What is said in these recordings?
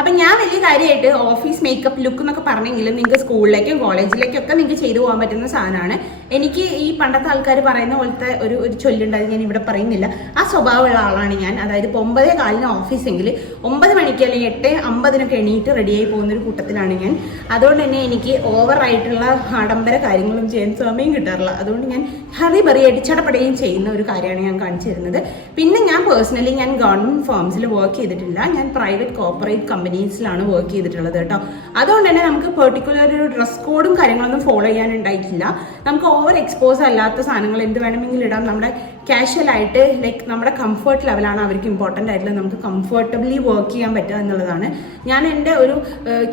അപ്പം ഞാൻ വലിയ കാര്യമായിട്ട് ഓഫീസ് മേക്കപ്പ് ലുക്ക് എന്നൊക്കെ പറഞ്ഞെങ്കിലും നിങ്ങൾക്ക് സ്കൂളിലേക്കും കോളേജിലേക്കും ഒക്കെ നിങ്ങൾക്ക് ചെയ്തു പോകാൻ പറ്റുന്ന സാധനമാണ്. എനിക്ക് ഈ പണ്ടത്തെ ആൾക്കാർ പറയുന്ന പോലത്തെ ഒരു ചൊല്ലുണ്ട്, അത് ഞാൻ ഇവിടെ പറയുന്നില്ല. ആ സ്വഭാവമുള്ള ആളാണ് ഞാൻ. അതായത് ഇപ്പോൾ 9:15 ഓഫീസെങ്കിൽ 9 മണിക്ക് അല്ലെങ്കിൽ 8:50 എണീറ്റ് റെഡിയായി പോകുന്നൊരു കൂട്ടത്തിലാണ് ഞാൻ. അതുകൊണ്ട് തന്നെ എനിക്ക് ഓവറായിട്ടുള്ള ആഡംബര കാര്യങ്ങളും ചെയ്യാൻ സമയം കിട്ടാറില്ല. അതുകൊണ്ട് ഞാൻ ഹറിബറിയായിട്ട് ചടപടയും ചെയ്യുന്ന ഒരു കാര്യമാണ് ഞാൻ കാണിച്ചു തരുന്നത്. പിന്നെ ഞാൻ പേഴ്സണലി ഞാൻ ഗവൺമെൻറ് ഫേംസിൽ വർക്ക് ചെയ്തിട്ടില്ല. ഞാൻ പ്രൈവറ്റ് കോർപ്പറേറ്റ് കമ്പനീസിലാണ് വർക്ക് ചെയ്തിട്ടുള്ളത് കേട്ടോ. അതുകൊണ്ട് തന്നെ നമുക്ക് പെർട്ടിക്കുലർ ഒരു ഡ്രസ് കോഡും കാര്യങ്ങളൊന്നും ഫോളോ ചെയ്യാനുണ്ടായിട്ടില്ല. നമുക്ക് ഓവർ എക്സ്പോസ് അല്ലാത്ത സാധനങ്ങൾ എന്ത് വേണമെങ്കിലും ഇടാം. നമ്മുടെ കാഷ്വൽ ആയിട്ട് ലൈക്ക് നമ്മുടെ കംഫർട്ട് ലെവലാണ് അവർക്ക് ഇമ്പോർട്ടൻ്റ് ആയിട്ടുള്ളത്. നമുക്ക് കംഫർട്ടബിളി വർക്ക് ചെയ്യാൻ പറ്റുക എന്നുള്ളതാണ്. ഞാൻ എൻ്റെ ഒരു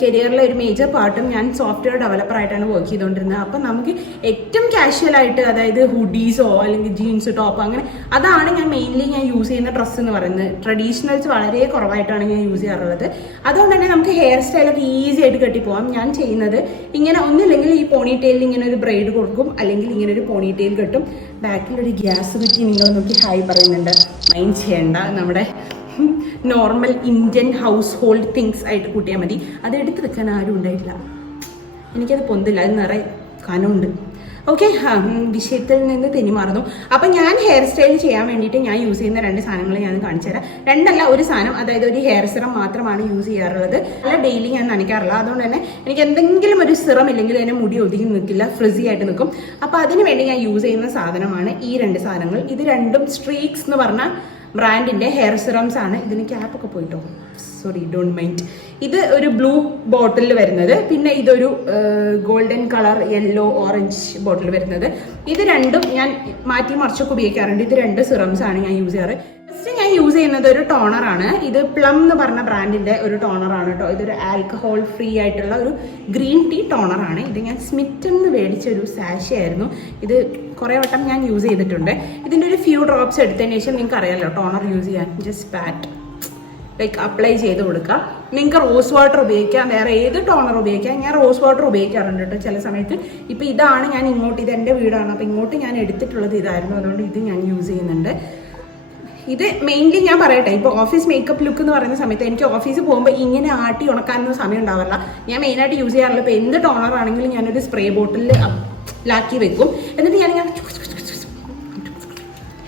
കരിയറിലെ ഒരു മേജർ പാർട്ടും ഞാൻ സോഫ്റ്റ്വെയർ ഡെവലപ്പറായിട്ടാണ് വർക്ക് ചെയ്തുകൊണ്ടിരുന്നത്. അപ്പം നമുക്ക് ഏറ്റവും കാഷ്വലായിട്ട്, അതായത് ഹുഡീസോ അല്ലെങ്കിൽ ജീൻസ് ടോപ്പ് അങ്ങനെ, അതാണ് ഞാൻ മെയിൻലി ഞാൻ യൂസ് ചെയ്യുന്ന ഡ്രസ്സ് എന്ന് പറയുന്നത്. ട്രഡീഷണൽസ് വളരെ കുറവായിട്ടാണ് ഞാൻ യൂസ് ചെയ്യാറുള്ളത്. അതുകൊണ്ട് തന്നെ നമുക്ക് ഹെയർ സ്റ്റൈലൊക്കെ ഈസി ആയിട്ട് കെട്ടിപ്പോവാം. ഞാൻ ചെയ്യുന്നത് ഇങ്ങനെ, ഒന്നില്ലെങ്കിൽ ഈ പോണി ടെയിലിൽ ഇങ്ങനെ ഒരു ബ്രൈഡ് കൊടുക്കും, അല്ലെങ്കിൽ ഇങ്ങനെ ഒരു പോണി ടെയിൽ കെട്ടും. ബാക്കിലൊരു ഗ്യാസ് കുറ്റി നിങ്ങൾ നോക്കി ഹായ് പറയുന്നുണ്ട്, മൈൻഡ് ചെയ്യേണ്ട. നമ്മുടെ normal Indian house hold things ആയിട്ട് കൂട്ടിയാൽ മതി. അത് എടുത്ത് വെക്കാൻ ആരും ഉണ്ടായിട്ടില്ല. എനിക്കത് പൊന്തില്ല, അത് നിറയെ കനമുണ്ട്. ഓക്കെ, വിഷയത്തിൽ നിന്ന് തെന്നിമാറുന്നു. അപ്പം ഞാൻ ഹെയർ സ്റ്റൈൽ ചെയ്യാൻ വേണ്ടിയിട്ട് ഞാൻ യൂസ് ചെയ്യുന്ന 2 സാധനങ്ങൾ ഞാൻ കാണിച്ചു തരാം. 2 അല്ല, ഒരു സാധനം, അതായത് ഒരു ഹെയർ സിറം മാത്രമാണ് യൂസ് ചെയ്യാറുള്ളത്. അല്ല, ഡെയിലി ഞാൻ നനയ്ക്കാറില്ല. അതുകൊണ്ട് തന്നെ എനിക്ക് എന്തെങ്കിലും ഒരു സിറം ഇല്ലെങ്കിൽ അതിന് മുടി ഒതുങ്ങി നിൽക്കില്ല, ഫ്രിസി ആയിട്ട് നിൽക്കും. അപ്പോൾ അതിന് വേണ്ടി ഞാൻ യൂസ് ചെയ്യുന്ന സാധനമാണ് ഈ 2 സാധനങ്ങൾ. ഇത് രണ്ടും സ്ട്രീക്സ് എന്ന് പറഞ്ഞ ബ്രാൻഡിൻ്റെ ഹെയർ സിറംസ് ആണ്. ഇതിന് ക്യാപ്പൊക്കെ പോയിട്ടോ, സോറി, ഡോണ്ട് മൈൻഡ്. ഇത് ഒരു ബ്ലൂ ബോട്ടിൽ വരുന്നത്, പിന്നെ ഇതൊരു ഗോൾഡൻ കളർ യെല്ലോ ഓറഞ്ച് ബോട്ടിൽ വരുന്നത്. ഇത് രണ്ടും ഞാൻ മാറ്റി മറിച്ചൊക്കെ ഉപയോഗിക്കാറുണ്ട്. ഇത് 2 സിറംസ് ആണ് ഞാൻ യൂസ് ചെയ്യാറ്. ഫസ്റ്റ് ഞാൻ യൂസ് ചെയ്യുന്നത് ഒരു ടോണറാണ്. ഇത് പ്ലം എന്ന് പറഞ്ഞ ബ്രാൻഡിൻ്റെ ഒരു ടോണറാണ് കേട്ടോ. ഇതൊരു ആൽക്കഹോൾ ഫ്രീ ആയിട്ടുള്ള ഒരു ഗ്രീൻ ടീ ടോണറാണ്. ഇത് ഞാൻ സ്മിറ്റിൽ നിന്ന് മേടിച്ച ഒരു സാഷേ ആയിരുന്നു. ഇത് കുറേ വട്ടം ഞാൻ യൂസ് ചെയ്തിട്ടുണ്ട്. ഇതിൻ്റെ ഒരു ഫ്യൂ ഡ്രോപ്സ് എടുത്തതിന് ശേഷം നിങ്ങൾക്ക് അറിയാമല്ലോ ടോണർ യൂസ് ചെയ്യാൻ. ജസ്റ്റ് പാറ്റ് ലൈക്ക് അപ്ലൈ ചെയ്ത് കൊടുക്കുക. നിങ്ങൾക്ക് റോസ് വാട്ടർ ഉപയോഗിക്കാം, വേറെ ഏത് ടോണർ ഉപയോഗിക്കാം. ഞാൻ റോസ് വാട്ടർ ഉപയോഗിക്കാറുണ്ട് കേട്ടോ ചില സമയത്ത്. ഇപ്പോൾ ഇതാണ് ഞാൻ ഇങ്ങോട്ട്, ഇത് എൻ്റെ വീടാണ്, അപ്പോൾ ഇങ്ങോട്ട് ഞാൻ എടുത്തിട്ടുള്ളത് ഇതായിരുന്നു. അതുകൊണ്ട് ഇത് ഞാൻ യൂസ് ചെയ്യുന്നുണ്ട്. ഇത് മെയിൻലി ഞാൻ പറയട്ടെ, ഇപ്പോൾ ഓഫീസ് മേക്കപ്പ് ലുക്ക് എന്ന് പറയുന്ന സമയത്ത് എനിക്ക് ഓഫീസിൽ പോകുമ്പോൾ ഇങ്ങനെ ആട്ടി ഉണക്കാനൊന്നും സമയം ഉണ്ടാവില്ല. ഞാൻ മെയിനായിട്ട് യൂസ് ചെയ്യാറില്ല. ഇപ്പോൾ എന്ത് ടോണർ ആണെങ്കിലും ഞാനൊരു സ്പ്രേ ബോട്ടിലിൽ ലാക്കി വെക്കും. എന്നിട്ട് ഞാൻ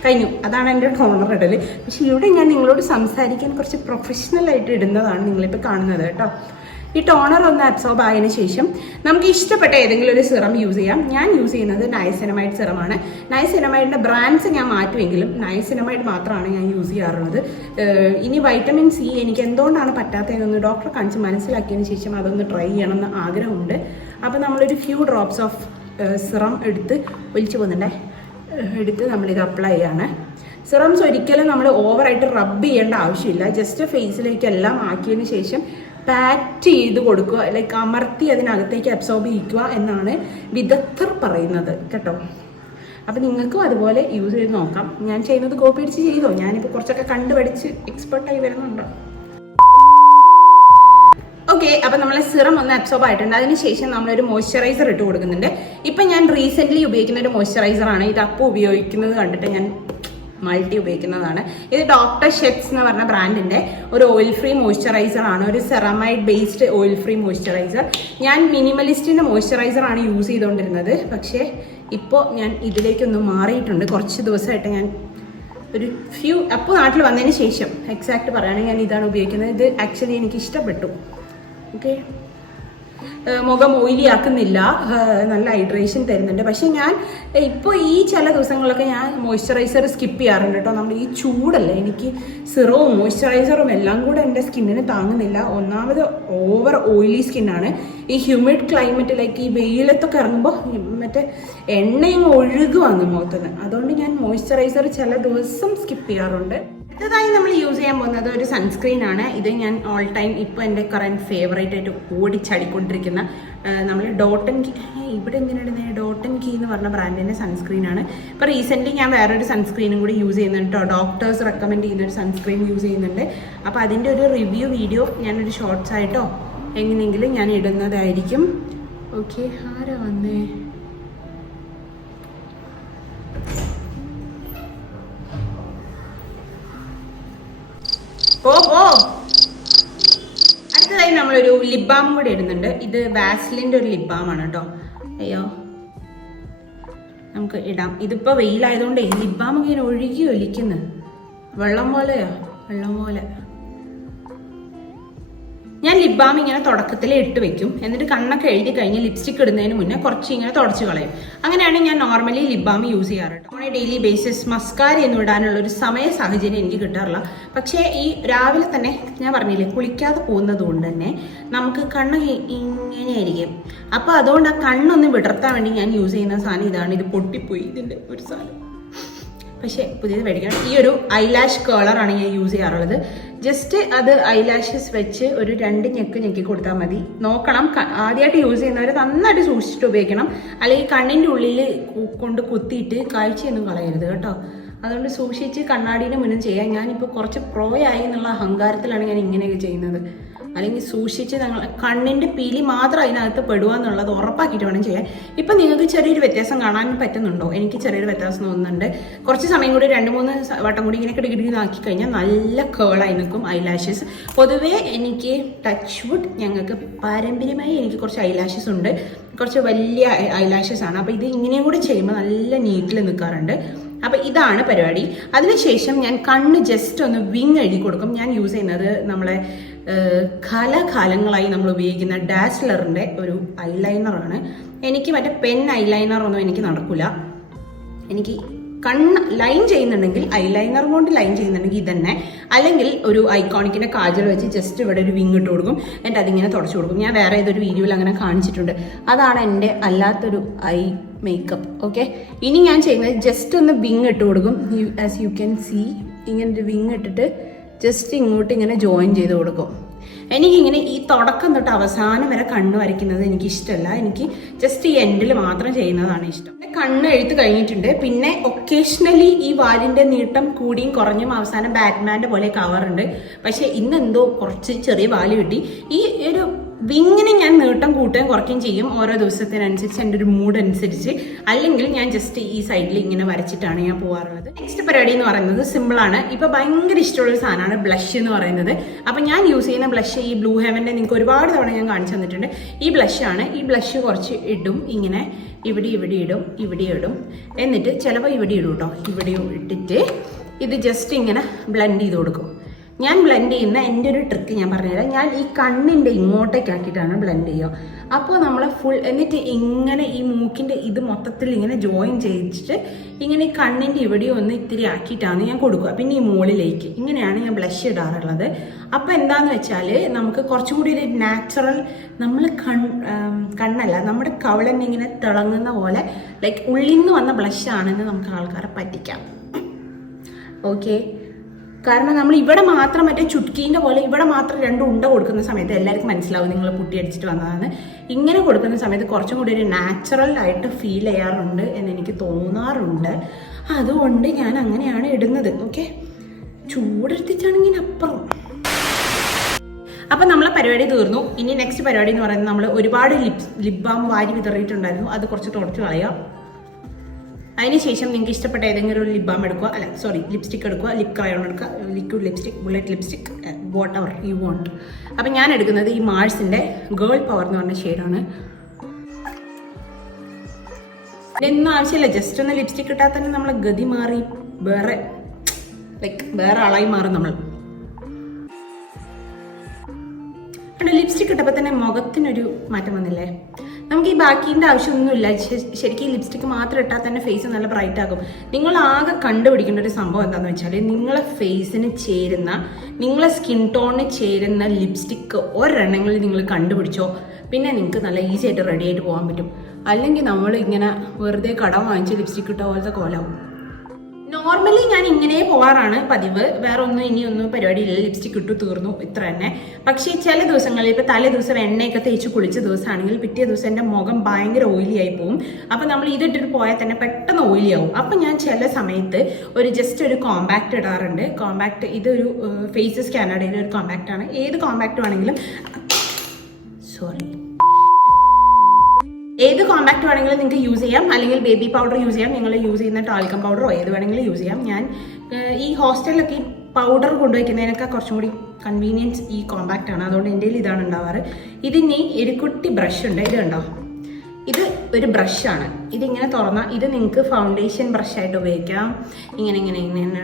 കഴിഞ്ഞു. അതാണ് എൻ്റെ ടോണർ ഇടൽ. പക്ഷേ ഇവിടെ ഞാൻ നിങ്ങളോട് സംസാരിക്കാൻ കുറച്ച് പ്രൊഫഷണലായിട്ട് ഇടുന്നതാണ് നിങ്ങളിപ്പോൾ കാണുന്നത് കേട്ടോ. ഈ ടോണർ ഒന്ന് അബ്സോർബ് ആയതിനു ശേഷം നമുക്ക് ഇഷ്ടപ്പെട്ട ഏതെങ്കിലും ഒരു സിറം യൂസ് ചെയ്യാം. ഞാൻ യൂസ് ചെയ്യുന്നത് നയസിനമൈഡ് സിറമാണ്. നയസിനമൈഡിൻ്റെ ബ്രാൻഡ്സ് ഞാൻ മാറ്റുമെങ്കിലും നയസിനമൈഡ് മാത്രമാണ് ഞാൻ യൂസ് ചെയ്യാറുള്ളത്. ഇനി വൈറ്റമിൻ സി എനിക്ക് എന്തുകൊണ്ടാണ് പറ്റാത്തതെന്നൊന്ന് ഡോക്ടറെ കാണിച്ച് മനസ്സിലാക്കിയതിന് ശേഷം അതൊന്ന് ട്രൈ ചെയ്യണമെന്ന് ആഗ്രഹമുണ്ട്. അപ്പോൾ നമ്മളൊരു ഫ്യൂ ഡ്രോപ്സ് ഓഫ് സിറം എടുത്ത് ഒലിച്ചു പോകുന്നുണ്ടേ, എടുത്ത് നമ്മളിത് അപ്ലൈ ചെയ്യാണ്. സിറംസ് ഒരിക്കലും നമ്മൾ ഓവറായിട്ട് റബ്ബ് ചെയ്യേണ്ട ആവശ്യമില്ല. ജസ്റ്റ് ഫേസിലേക്കെല്ലാം ആക്കിയതിന് ശേഷം പാറ്റ് ചെയ്ത് കൊടുക്കുക, ലൈക്ക് അമർത്തി അതിനകത്തേക്ക് അബ്സോർബ് ചെയ്യിക്കുക എന്നാണ് വിദഗ്ധർ പറയുന്നത് കേട്ടോ. അപ്പം നിങ്ങൾക്കും അതുപോലെ യൂസ് ചെയ്ത് നോക്കാം. ഞാൻ ചെയ്യുന്നത് കോപ്പി അടിച്ച് ചെയ്തോ, ഞാനിപ്പോൾ കുറച്ചൊക്കെ കണ്ടുപഠിച്ച് എക്സ്പെർട്ടായി വരുന്നുണ്ടോ. ഓക്കെ, അപ്പം നമ്മൾ സിറം ഒന്ന് അബ്സോർബ് ആയിട്ടുണ്ട്. അതിനുശേഷം നമ്മളൊരു മോയ്സ്ചറൈസർ ഇട്ട് കൊടുക്കുന്നുണ്ട്. ഇപ്പം ഞാൻ റീസെൻ്റ്ലി ഉപയോഗിക്കുന്ന ഒരു മോയ്സ്ചറൈസറാണ്. ഇത് അപ്പോൾ ഉപയോഗിക്കുന്നത് കണ്ടിട്ട് ഞാൻ മൾട്ടി ഉപയോഗിക്കുന്നതാണ്. ഇത് ഡോക്ടർ ഷെറ്റ്സ് എന്ന് പറഞ്ഞ ബ്രാൻഡിൻ്റെ ഒരു ഓയിൽ ഫ്രീ മോയ്സ്ചറൈസർ ആണ്. ഒരു ceramide based oil free moisturiser. ഞാൻ മിനിമലിസ്റ്റിൻ്റെ മോയ്സ്ചറൈസറാണ് യൂസ് ചെയ്തുകൊണ്ടിരുന്നത്. പക്ഷേ ഇപ്പോൾ ഞാൻ ഇതിലേക്കൊന്ന് മാറിയിട്ടുണ്ട്. കുറച്ച് ദിവസമായിട്ട് ഞാൻ ഒരു ഫ്യൂ, അപ്പോൾ നാട്ടിൽ വന്നതിന് ശേഷം എക്സാക്റ്റ് പറയുകയാണെങ്കിൽ ഞാൻ ഇതാണ് ഉപയോഗിക്കുന്നത്. ഇത് ആക്ച്വലി എനിക്ക് ഇഷ്ടപ്പെട്ടു. ഓക്കെ, മുഖം ഓയിലി ആക്കുന്നില്ല, നല്ല ഹൈഡ്രേഷൻ തരുന്നുണ്ട്. പക്ഷേ ഞാൻ ഇപ്പോൾ ഈ ചില ദിവസങ്ങളൊക്കെ ഞാൻ മോയ്സ്ചറൈസർ സ്കിപ്പ് ചെയ്യാറുണ്ട് കേട്ടോ. നമ്മൾ ഈ ചൂടല്ലേ, എനിക്ക് സിറവും മോയ്സ്ചറൈസറും എല്ലാം കൂടെ എൻ്റെ സ്കിന്നിന് താങ്ങുന്നില്ല. ഒന്നാമത് ഓവർ ഓയിലി സ്കിന്നാണ്. ഈ ഹ്യൂമിഡ് ക്ലൈമറ്റിലേക്ക് ഈ വെയിലത്തൊക്കെ ഇറങ്ങുമ്പോൾ മറ്റേ എണ്ണയും ഒഴുകുവാണ് മുഖത്തിന്. അതുകൊണ്ട് ഞാൻ മോയ്സ്ചറൈസർ ചില ദിവസം സ്കിപ്പ് ചെയ്യാറുണ്ട്. അടുത്തതായി നമ്മൾ യൂസ് ചെയ്യാൻ പോകുന്നത് ഒരു സൺസ്ക്രീൻ ആണ്. ഇത് ഞാൻ ഓൾ ടൈം ഇപ്പോൾ എൻ്റെ കറൻറ്റ് ഫേവറേറ്റ് ആയിട്ട് ഓടിച്ചടിക്കൊണ്ടിരിക്കുന്ന നമ്മൾ ഡോട്ടൻ കീ, ഇവിടെ എന്തിനാണ് ഡോട്ടൻ കീ എന്ന് പറഞ്ഞ ബ്രാൻഡിൻ്റെ സൺസ്ക്രീനാണ്. ഇപ്പോൾ റീസെൻ്റ്ലി ഞാൻ വേറൊരു സൺസ്ക്രീനും കൂടി യൂസ് ചെയ്യുന്നുണ്ട് കേട്ടോ. ഡോക്ടേഴ്സ് റെക്കമെൻഡ് ചെയ്യുന്നൊരു സൺസ്ക്രീൻ യൂസ് ചെയ്യുന്നുണ്ട്. അപ്പോൾ അതിൻ്റെ ഒരു റിവ്യൂ വീഡിയോ ഞാനൊരു ഷോർട്സ് ആയിട്ടോ എങ്ങനെയെങ്കിലും ഞാൻ ഇടുന്നതായിരിക്കും. ഓക്കെ, ആരാ വന്നേ? പോ പോ, അടുത്ത അടുത്തതായി നമ്മളൊരു ലിപ് ബാം കൂടെ ഇടുന്നുണ്ട്. ഇത് വാസ്ലിൻ്റെ ഒരു ലിപ് ബാം ആണ് കേട്ടോ. അയ്യോ, നമുക്ക് ഇടാം. ഇതിപ്പോൾ വെയിലായതുകൊണ്ട് ലിപ് ബാം ഇങ്ങനെ ഒഴുകി ഒലിക്കുന്നു, വെള്ളം പോലെയോ, വെള്ളം പോലെ. ഞാൻ ലിപ് ബാം ഇങ്ങനെ തുടക്കത്തിൽ ഇട്ട് വെക്കും, എന്നിട്ട് കണ്ണൊക്കെ എഴുതി കഴിഞ്ഞ് ലിപ്സ്റ്റിക് ഇടുന്നതിന് മുന്നേ കുറച്ച് ഇങ്ങനെ തുടച്ച് കളയും. അങ്ങനെയാണ് ഞാൻ നോർമലി ലിപ് ബാം യൂസ് ചെയ്യാറ്. നമ്മുടെ ഡെയിലി ബേസിസ് മസ്കാര എന്ന് ഇടാനുള്ള ഒരു സമയ സാഹചര്യം എനിക്ക് കിട്ടാറില്ല. പക്ഷേ ഈ രാവിലെ തന്നെ ഞാൻ പറഞ്ഞില്ലേ, കുളിക്കാതെ പോകുന്നത് കൊണ്ട് തന്നെ നമുക്ക് കണ്ണ് ഇങ്ങനെയായിരിക്കും. അപ്പോൾ അതുകൊണ്ട് ആ കണ്ണൊന്ന് വിടർത്താൻ വേണ്ടി ഞാൻ യൂസ് ചെയ്യുന്ന സാധനം ഇതാണ്. ഇത് പൊട്ടിപ്പോയി ഇതിൻ്റെ ഒരു സാധനം, പക്ഷേ പുതിയത് മേടിക്കണം. ഈ ഒരു ഐലാഷ് കേളറാണ് ഞാൻ യൂസ് ചെയ്യാറുള്ളത്. ജസ്റ്റ് അത് ഐലാഷസ് വെച്ച് ഒരു 2 ഞെക്കി കൊടുത്താൽ മതി. നോക്കണം, ആദ്യമായിട്ട് യൂസ് ചെയ്യുന്നവർ നന്നായിട്ട് സൂക്ഷിച്ചിട്ട് ഉപയോഗിക്കണം, അല്ലെങ്കിൽ കണ്ണിൻ്റെ ഉള്ളിൽ കൊണ്ട് കുത്തിയിട്ട് കാഴ്ചയൊന്നും കളയരുത് കേട്ടോ. അതുകൊണ്ട് സൂക്ഷിച്ച് കണ്ണാടീൻ്റെ മുന്നിൽ ചെയ്യാം. ഞാനിപ്പോൾ കുറച്ച് പ്രോ ആയി എന്നുള്ള അഹങ്കാരത്തിലാണ് ഞാൻ ഇങ്ങനെയൊക്കെ ചെയ്യുന്നത്. അല്ലെങ്കിൽ സൂക്ഷിച്ച് ഞങ്ങൾ കണ്ണിൻ്റെ പീലി മാത്രം അതിനകത്ത് പെടുക എന്നുള്ളത് ഉറപ്പാക്കിയിട്ട് വേണം ചെയ്യാൻ. ഇപ്പം നിങ്ങൾക്ക് ചെറിയൊരു വ്യത്യാസം കാണാൻ പറ്റുന്നുണ്ടോ? എനിക്ക് ചെറിയൊരു വ്യത്യാസം തോന്നുന്നുണ്ട്. കുറച്ച് സമയം കൂടി 2-3 വട്ടം കൂടി ഇങ്ങനെ കിടകിടിനാക്കി കഴിഞ്ഞാൽ നല്ല കേളായി നിൽക്കും ഐലാഷസ്. പൊതുവേ എനിക്ക് ടച്ച് വുഡ്, ഞങ്ങൾക്ക് പാരമ്പര്യമായി എനിക്ക് കുറച്ച് ഐലാഷസ് ഉണ്ട്, കുറച്ച് വലിയ ഐലാഷസ് ആണ്. അപ്പോൾ ഇത് ഇങ്ങനെയും കൂടി ചെയ്യുമ്പോൾ നല്ല നീറ്റിൽ നിൽക്കാറുണ്ട്. അപ്പോൾ ഇതാണ് പരിപാടി. അതിനുശേഷം ഞാൻ കണ്ണ് ജസ്റ്റ് ഒന്ന് വിങ് എഴുതി കൊടുക്കും. ഞാൻ യൂസ് ചെയ്യുന്നത് നമ്മളെ കാലങ്ങളായി നമ്മൾ ഉപയോഗിക്കുന്ന ഡാസ്ലറിൻ്റെ ഒരു ഐലൈനറാണ്. എനിക്ക് മറ്റേ പെൻ ഐലൈനറൊന്നും എനിക്ക് നടക്കില്ല. എനിക്ക് കണ്ണ് ലൈൻ ചെയ്യുന്നുണ്ടെങ്കിൽ ഐലൈനർ കൊണ്ട് ലൈൻ ചെയ്യുന്നുണ്ടെങ്കിൽ ഇതന്നെ, അല്ലെങ്കിൽ ഒരു ഐക്കോണിക്കിൻ്റെ കാജൽ വെച്ച് ജസ്റ്റ് ഇവിടെ ഒരു വിങ് ഇട്ട് കൊടുക്കും, എന്നിട്ട് അതിങ്ങനെ തുടച്ചു കൊടുക്കും. ഞാൻ വേറെ ഏതൊരു വീഡിയോയിൽ അങ്ങനെ കാണിച്ചിട്ടുണ്ട്. അതാണ് എൻ്റെ അല്ലാത്തൊരു ഐ മേക്കപ്പ്. ഓക്കെ, ഇനി ഞാൻ ചെയ്യുന്നത് ജസ്റ്റ് ഒന്ന് വിങ് ഇട്ട് കൊടുക്കും. ആസ് യു ക്യാൻ സീ, ഇങ്ങനെ ഒരു വിങ് ഇട്ടിട്ട് ജസ്റ്റ് ഇങ്ങോട്ട് ഇങ്ങനെ ജോയിൻ ചെയ്ത് കൊടുക്കും. എനിക്കിങ്ങനെ ഈ തുടക്കം തൊട്ട് അവസാനം വരെ കണ്ണ് വരയ്ക്കുന്നത് എനിക്കിഷ്ടമല്ല. എനിക്ക് ജസ്റ്റ് ഈ എൻഡിൽ മാത്രം ചെയ്യുന്നതാണ് ഇഷ്ടം. കണ്ണ് എഴുത്ത് കഴിഞ്ഞിട്ടുണ്ട്. പിന്നെ ഒക്കേഷണലി ഈ വാലിൻ്റെ നീട്ടം കൂടിയും കുറഞ്ഞും അവസാനം ബാറ്റ്മാൻ്റെ പോലെ കവറുണ്ട്. പക്ഷേ ഇന്നെന്തോ കുറച്ച് ചെറിയ വാല് കിട്ടി. ഈ ഒരു വിങ്ങിന് ഞാൻ നീട്ടം കൂട്ടുകയും കുറയ്ക്കുകയും ചെയ്യും ഓരോ ദിവസത്തിനനുസരിച്ച്, എൻ്റെ ഒരു മൂഡ് അനുസരിച്ച്. അല്ലെങ്കിൽ ഞാൻ ജസ്റ്റ് ഈ സൈഡിൽ ഇങ്ങനെ വരച്ചിട്ടാണ് ഞാൻ പോകാറുള്ളത്. നെക്സ്റ്റ് പരിപാടി എന്ന് പറയുന്നത് സിമ്പിളാണ്. ഇപ്പോൾ ഭയങ്കര ഇഷ്ടമുള്ളൊരു സാധനമാണ് ബ്ലഷ് എന്ന് പറയുന്നത്. അപ്പോൾ ഞാൻ യൂസ് ചെയ്യുന്ന ബ്ലഷ് ഈ ബ്ലൂ ഹെവൻ്റെ നിങ്ങൾക്ക് ഒരുപാട് തവണ ഞാൻ കാണിച്ചു തന്നിട്ടുണ്ട്. ഈ ബ്ലഷാണ്. ഈ ബ്ലഷ് കുറച്ച് ഇടും, ഇങ്ങനെ ഇവിടെ ഇടും, എന്നിട്ട് ചിലപ്പോൾ ഇവിടെ ഇടും കേട്ടോ. ഇവിടെയും ഇട്ടിട്ട് ഇത് ജസ്റ്റ് ഇങ്ങനെ ബ്ലെൻഡ് ചെയ്ത് കൊടുക്കും. ഞാൻ ബ്ലെൻഡ് ചെയ്യുന്ന എൻ്റെ ഒരു ട്രിക്ക് ഞാൻ പറഞ്ഞുതരാം. ഞാൻ ഈ കണ്ണിൻ്റെ ഇങ്ങോട്ടേക്കാക്കിയിട്ടാണ് ബ്ലെൻഡ് ചെയ്യുക. അപ്പോൾ നമ്മൾ ഫുൾ, എന്നിട്ട് ഇങ്ങനെ ഈ മൂക്കിൻ്റെ ഇത് മൊത്തത്തിൽ ഇങ്ങനെ ജോയിൻ ചെയ്യിച്ചിട്ട് ഇങ്ങനെ ഈ കണ്ണിൻ്റെ ഇവിടെയും ഒന്ന് ഇത്തിരി ആക്കിയിട്ടാണ് ഞാൻ കൊടുക്കുക. പിന്നെ ഈ മുകളിലേക്ക് ഇങ്ങനെയാണ് ഞാൻ ബ്ലഷ് ഇടാറുള്ളത്. അപ്പോൾ എന്താണെന്ന് വെച്ചാൽ നമുക്ക് കുറച്ചും കൂടി ഒരു നാച്ചുറൽ, നമ്മൾ കണ്ണല്ല നമ്മുടെ കവളന്നെ ഇങ്ങനെ തിളങ്ങുന്ന പോലെ, ലൈക്ക് ഉള്ളിൽ നിന്ന് വന്ന ബ്ലഷാണെന്ന് നമുക്ക് ആൾക്കാരെ പറ്റിക്കാം. ഓക്കെ, കാരണം നമ്മൾ ഇവിടെ മാത്രം മറ്റേ ചുട്കീൻ്റെ പോലെ ഇവിടെ മാത്രം 2 ഉണ്ട കൊടുക്കുന്ന സമയത്ത് എല്ലാവർക്കും മനസ്സിലാവും നിങ്ങൾ പുട്ടി അടിച്ചിട്ട് വന്നതാണ്. ഇങ്ങനെ കൊടുക്കുന്ന സമയത്ത് കുറച്ചും കൂടി ഒരു നാച്ചുറൽ ആയിട്ട് ഫീൽ ചെയ്യാറുണ്ട് എന്നെനിക്ക് തോന്നാറുണ്ട്. അതുകൊണ്ട് ഞാൻ അങ്ങനെയാണ് ഇടുന്നത്. ഓക്കെ, ചൂടെടുത്തിട്ടാണെങ്കിൽ അപ്പുറം. അപ്പം നമ്മളെ പരിപാടി തീർന്നു. ഇനി നെക്സ്റ്റ് പരിപാടി എന്ന് പറയുന്നത്, നമ്മൾ ഒരുപാട് ലിപ് ബാം വാരി വിതറിയിട്ടുണ്ടായിരുന്നു, അത് കുറച്ച് തുടച്ച് കളയാം. അതിനുശേഷം നിങ്ങൾക്ക് ഇഷ്ടപ്പെട്ട ഏതെങ്കിലും ഒരു ലിപ് ബാം എടുക്കുക, ലിപ്സ്റ്റിക് എടുക്കുക, ലിപ് ക്രയോൺ എടുക്കുക, liquid lipstick, bullet lipstick, whatever you want. അപ്പം ഞാൻ എടുക്കുന്നത് ഈ മാഴ്സിൻ്റെ ഗേൾ പവർ എന്ന് പറഞ്ഞ ഷെയ്ഡാണ്. ഇതൊന്നും ആവശ്യമില്ല, ജസ്റ്റ് ഒന്ന് ലിപ്സ്റ്റിക് ഇട്ടാൽ തന്നെ നമ്മളെ ഗതി മാറി വേറെ ആളായി മാറും നമ്മൾ. ലിപ്സ്റ്റിക് ഇട്ടപ്പോൾ തന്നെ മുഖത്തിനൊരു മാറ്റം വന്നില്ലേ? നമുക്ക് ഈ ബാക്കിൻ്റെ ആവശ്യമൊന്നുമില്ല. ശരിക്കും ഈ ലിപ്സ്റ്റിക്ക് മാത്രം ഇട്ടാൽ തന്നെ ഫേസ് നല്ല ബ്രൈറ്റ് ആകും. നിങ്ങൾ ആകെ കണ്ടുപിടിക്കേണ്ട ഒരു സംഭവം എന്താണെന്ന് വെച്ചാൽ, നിങ്ങളെ ഫേസിന് ചേരുന്ന, നിങ്ങളെ സ്കിൻ ടോണിന് ചേരുന്ന ലിപ്സ്റ്റിക്ക് ഒരെണ്ണങ്ങളിൽ നിങ്ങൾ കണ്ടുപിടിച്ചോ, പിന്നെ നിങ്ങൾക്ക് നല്ല ഈസി ആയിട്ട് റെഡി ആയിട്ട് പോകാൻ പറ്റും. അല്ലെങ്കിൽ നമ്മൾ ഇങ്ങനെ വെറുതെ കടം വാങ്ങിച്ച് ലിപ്സ്റ്റിക്ക് ഇട്ട പോലത്തെ കോലാവും. നോർമലി ഞാൻ ഇങ്ങനെ പോകാറാണ് പതിവ്. വേറെ ഇനിയൊന്നും പരിപാടിയില്ല. ലിപ്സ്റ്റിക് ഇട്ടു തീർന്നു, ഇത്ര തന്നെ. പക്ഷേ ചില ദിവസങ്ങളിൽ, ഇപ്പോൾ തലേ ദിവസം എണ്ണയൊക്കെ തേച്ച് കുളിച്ച ദിവസമാണെങ്കിൽ പിറ്റേ ദിവസം എൻ്റെ മുഖം ഭയങ്കര ഓയിലി ആയി പോകും. അപ്പോൾ നമ്മൾ ഇതിട്ടിട്ട് പോയാൽ തന്നെ പെട്ടെന്ന് ഓയിലി ആവും. അപ്പം ഞാൻ ചില സമയത്ത് ജസ്റ്റ് ഒരു കോമ്പാക്റ്റ് ഇടാറുണ്ട്. കോമ്പാക്റ്റ് ഇതൊരു ഫേസ് സ്കാനഡയുടെ ഒരു കോമ്പാക്റ്റാണ്. ഏത് കോമ്പാക്റ്റ് വേണമെങ്കിലും ഏത് കോമ്പാക്റ്റ് വേണമെങ്കിലും നിങ്ങൾക്ക് യൂസ് ചെയ്യാം, അല്ലെങ്കിൽ ബേബി പൗഡർ യൂസ് ചെയ്യാം. നിങ്ങൾ യൂസ് ചെയ്യുന്ന ടാൽക്കം പൗഡറോ ഏത് വേണമെങ്കിലും യൂസ് ചെയ്യാം. ഞാൻ ഈ ഹോസ്റ്റലിലൊക്കെ ഈ പൗഡർ കൊണ്ടുവയ്ക്കുന്നതിനൊക്കെ കുറച്ചും കൂടി കൺവീനിയൻസ് ഈ കോമ്പാക്റ്റ് ആണ്, അതുകൊണ്ട് എൻ്റെ കയ്യിൽ ഇതാണ് ഉണ്ടാവാറ്. ഇതിന് ഒരു കുട്ടി ബ്രഷ് ഉണ്ട്, ഇത് കണ്ടോ, ഇത് ഒരു ബ്രഷാണ്. ഇതിങ്ങനെ തുറന്നാൽ ഇത് നിങ്ങൾക്ക് ഫൗണ്ടേഷൻ ബ്രഷായിട്ട് ഉപയോഗിക്കാം. ഇങ്ങനെ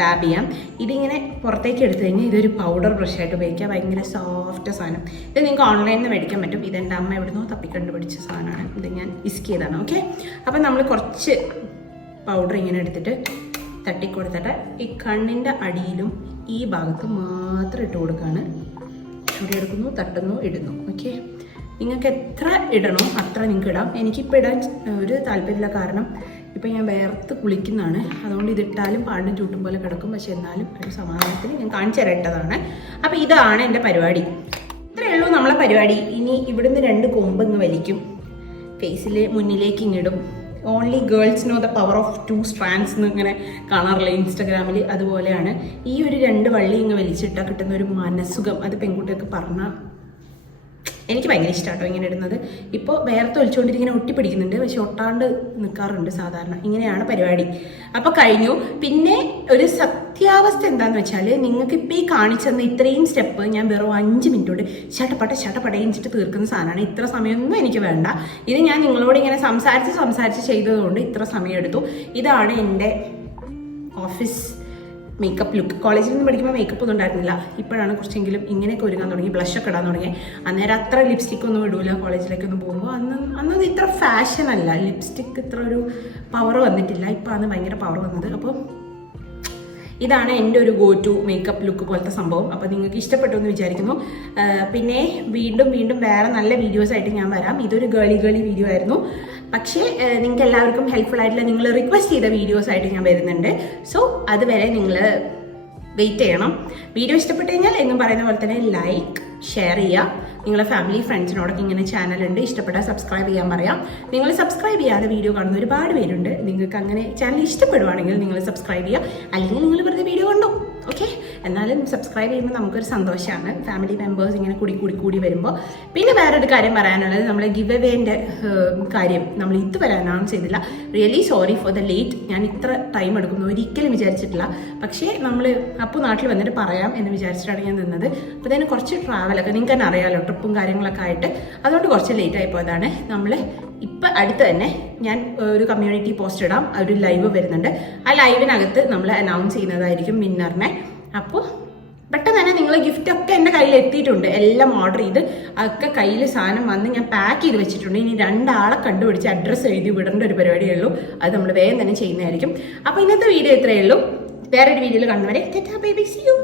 ഡാബ് ചെയ്യാം. ഇതിങ്ങനെ പുറത്തേക്ക് എടുത്തു കഴിഞ്ഞാൽ ഇതൊരു പൗഡർ ബ്രഷായിട്ട് ഉപയോഗിക്കാം. ഭയങ്കര സോഫ്റ്റ് സാധനം. ഇത് നിങ്ങൾക്ക് ഓൺലൈനിൽ നിന്ന് മേടിക്കാൻ പറ്റും. ഇതെൻ്റെ അമ്മ എവിടുന്നോ തപ്പിക്കണ്ടുപിടിച്ച സാധനമാണ്. ഇത് ഞാൻ ഇസ്ക് ചെയ്താണ്. ഓക്കെ, അപ്പം നമ്മൾ കുറച്ച് പൗഡർ ഇങ്ങനെ എടുത്തിട്ട് തട്ടിക്കൊടുത്തിട്ട് ഈ കണ്ണിൻ്റെ അടിയിലും ഈ ഭാഗത്ത് മാത്രം ഇട്ട് കൊടുക്കുകയാണ്. ഇവിടെ എടുക്കുന്നു, തട്ടുന്നു, ഇടുന്നു. ഓക്കെ, നിങ്ങൾക്ക് എത്ര ഇടണോ അത്ര നിങ്ങൾക്ക് ഇടാം. എനിക്കിപ്പോൾ ഇടാൻ ഒരു താല്പര്യമില്ല, കാരണം ഇപ്പം ഞാൻ വേർത്ത് കുളിക്കുന്നതാണ്. അതുകൊണ്ട് ഇതിട്ടാലും പാടിനും ചൂട്ടും പോലെ കിടക്കും. പക്ഷെ എന്നാലും ഒരു സമാധാനത്തിന് ഞാൻ കാണിച്ചു തരേണ്ടതാണ്. അപ്പോൾ ഇതാണ് എൻ്റെ പരിപാടി. ഇത്രയേ ഉള്ളൂ നമ്മളെ പരിപാടി. ഇനി ഇവിടുന്ന് 2 കൊമ്പ് ഇങ്ങ് വലിക്കും, ഫേസിൽ മുന്നിലേക്ക് ഇങ്ങിടും. Only girls know the power of 2 strands എന്ന് ഇങ്ങനെ കാണാറില്ല ഇൻസ്റ്റഗ്രാമിൽ. അതുപോലെയാണ് ഈ ഒരു 2 വള്ളി ഇങ്ങ് വലിച്ചിട്ടാൽ കിട്ടുന്ന ഒരു മനസ്സുഖം. അത് പെൺകുട്ടികൾക്ക് പറഞ്ഞാൽ എനിക്ക് ഭയങ്കര ഇഷ്ടമാട്ടോ ഇങ്ങനെ ഇടുന്നത്. ഇപ്പോൾ വേർത്ത് ഒലിച്ചുകൊണ്ടിരിങ്ങനെ ഒട്ടിപ്പിടിക്കുന്നുണ്ട്, പക്ഷെ ഒട്ടാണ്ട് നിൽക്കാറുണ്ട് സാധാരണ. ഇങ്ങനെയാണ് പരിപാടി. അപ്പോൾ കഴിഞ്ഞു. പിന്നെ ഒരു സത്യാവസ്ഥ എന്താണെന്ന് വെച്ചാൽ, നിങ്ങൾക്ക് ഇപ്പോൾ ഈ കാണിച്ചെന്ന് ഇത്രയും സ്റ്റെപ്പ് ഞാൻ വെറും 5 മിനിറ്റ് കൊണ്ട് ചട്ടപ്പടയിച്ചിട്ട് തീർക്കുന്ന സാധനമാണ്. ഇത്ര സമയമൊന്നും എനിക്ക് വേണ്ട. ഇത് ഞാൻ നിങ്ങളോട് ഇങ്ങനെ സംസാരിച്ച് ചെയ്തതുകൊണ്ട് ഇത്ര സമയം എടുത്തു. ഇതാണ് എൻ്റെ ഓഫീസ് മേക്കപ്പ് ലുക്ക്. കോളേജിൽ നിന്ന് പഠിക്കുമ്പോൾ മേക്കപ്പ് ഒന്നും ഉണ്ടായിരുന്നില്ല. ഇപ്പോഴാണ് കുറച്ചെങ്കിലും ഇങ്ങനെയൊക്കെ ഒരുങ്ങാൻ തുടങ്ങി, ബ്ലഷൊക്കെ ഇടാൻ തുടങ്ങി. അന്നേരം അത്ര ലിപ്സ്റ്റിക് ഒന്നും ഇടൂല കോളേജിലേക്കൊന്നും പോകുമ്പോൾ. അന്നൊന്നും ഇത്ര ഫാഷൻ അല്ല, ലിപ്സ്റ്റിക്ക് ഇത്ര ഒരു പവർ വന്നിട്ടില്ല. ഇപ്പോൾ ആണ് ഭയങ്കര പവർ വന്നത്. അപ്പോൾ ഇതാണ് എൻ്റെ ഒരു ഗോ ടു മേക്കപ്പ് ലുക്ക് പോലത്തെ സംഭവം. അപ്പോൾ നിങ്ങൾക്ക് ഇഷ്ടപ്പെട്ടു എന്ന് വിചാരിക്കുന്നു. പിന്നെ വീണ്ടും വേറെ നല്ല വീഡിയോസായിട്ട് ഞാൻ വരാം. ഇതൊരു ഗേളി വീഡിയോ ആയിരുന്നു, പക്ഷേ നിങ്ങൾക്ക് എല്ലാവർക്കും ഹെൽപ്ഫുൾ ആയിട്ടുള്ള നിങ്ങൾ റിക്വസ്റ്റ് ചെയ്ത വീഡിയോസായിട്ട് ഞാൻ വരുന്നുണ്ട്. സോ അതുവരെ നിങ്ങൾ വെയിറ്റ് ചെയ്യണം. വീഡിയോ ഇഷ്ടപ്പെട്ടു കഴിഞ്ഞാൽ എന്നും പറയുന്ന പോലെ തന്നെ ലൈക്ക്, ഷെയർ ചെയ്യുക. നിങ്ങളെ ഫാമിലി ഫ്രണ്ട്സിനോടൊക്കെ ഇങ്ങനെ ചാനലുണ്ട്, ഇഷ്ടപ്പെട്ടാൽ സബ്സ്ക്രൈബ് ചെയ്യാൻ പറയാം. നിങ്ങൾ സബ്സ്ക്രൈബ് ചെയ്യാതെ വീഡിയോ കാണുന്ന ഒരുപാട് പേരുണ്ട്. നിങ്ങൾക്ക് അങ്ങനെ ചാനൽ ഇഷ്ടപ്പെടുവാണെങ്കിൽ നിങ്ങൾ സബ്സ്ക്രൈബ് ചെയ്യുക, അല്ലെങ്കിൽ നിങ്ങൾ വെറുതെ വീഡിയോ കണ്ടോ. ഓക്കെ, എന്നാലും സബ്സ്ക്രൈബ് ചെയ്യുമ്പോൾ നമുക്കൊരു സന്തോഷമാണ്. ഫാമിലി മെമ്പേഴ്സ് ഇങ്ങനെ കൂടി വരുമ്പോൾ. പിന്നെ വേറൊരു കാര്യം പറയാനുള്ളത്, നമ്മൾ ഗിവ് അവേൻ്റെ കാര്യം നമ്മൾ ഇതുവരെ അനൗൺസ് ചെയ്തില്ല. Really sorry for the late. ഞാൻ ഇത്ര ടൈം എടുക്കുന്നു ഒരിക്കലും വിചാരിച്ചിട്ടില്ല. പക്ഷേ നമ്മൾ അപ്പോൾ നാട്ടിൽ വന്നിട്ട് പറയാം എന്ന് വിചാരിച്ചിട്ടാണ് ഞാൻ നിന്നത്. അപ്പോൾ അതിന് കുറച്ച് ട്രാവലൊക്കെ നിങ്ങൾക്ക് തന്നെ അറിയാമല്ലോ, ട്രിപ്പും കാര്യങ്ങളൊക്കെ ആയിട്ട്. അതുകൊണ്ട് കുറച്ച് ലേറ്റ് ആയിപ്പോയതാണ്. നമ്മൾ ഇപ്പം അടുത്ത് തന്നെ ഞാൻ ഒരു കമ്മ്യൂണിറ്റി പോസ്റ്റ് ഇടാം, ഒരു ലൈവ് വരുന്നുണ്ട്. ആ ലൈവിനകത്ത് നമ്മൾ അനൗൺസ് ചെയ്യുന്നതായിരിക്കും വിന്നറിനെ. അപ്പോൾ പെട്ടെന്ന് തന്നെ നിങ്ങൾ ഗിഫ്റ്റൊക്കെ എൻ്റെ കയ്യിൽ എത്തിയിട്ടുണ്ട്. എല്ലാം ഓർഡർ ചെയ്ത് ഒക്കെ കയ്യിൽ സാധനം വന്ന് ഞാൻ പാക്ക് ചെയ്ത് വെച്ചിട്ടുണ്ട്. ഇനി 2 ആളെ കണ്ടുപിടിച്ച് അഡ്രസ്സ് എഴുതി വിടേണ്ട ഒരു പരിപാടിയേ ഉള്ളൂ. അത് നമ്മൾ വേഗം തന്നെ ചെയ്യുന്നതായിരിക്കും. അപ്പോൾ ഇന്നത്തെ വീഡിയോ ഇത്രയേ ഉള്ളൂ. വേറൊരു വീഡിയോയിൽ കാണുന്നവരെ tata bye bye, see U.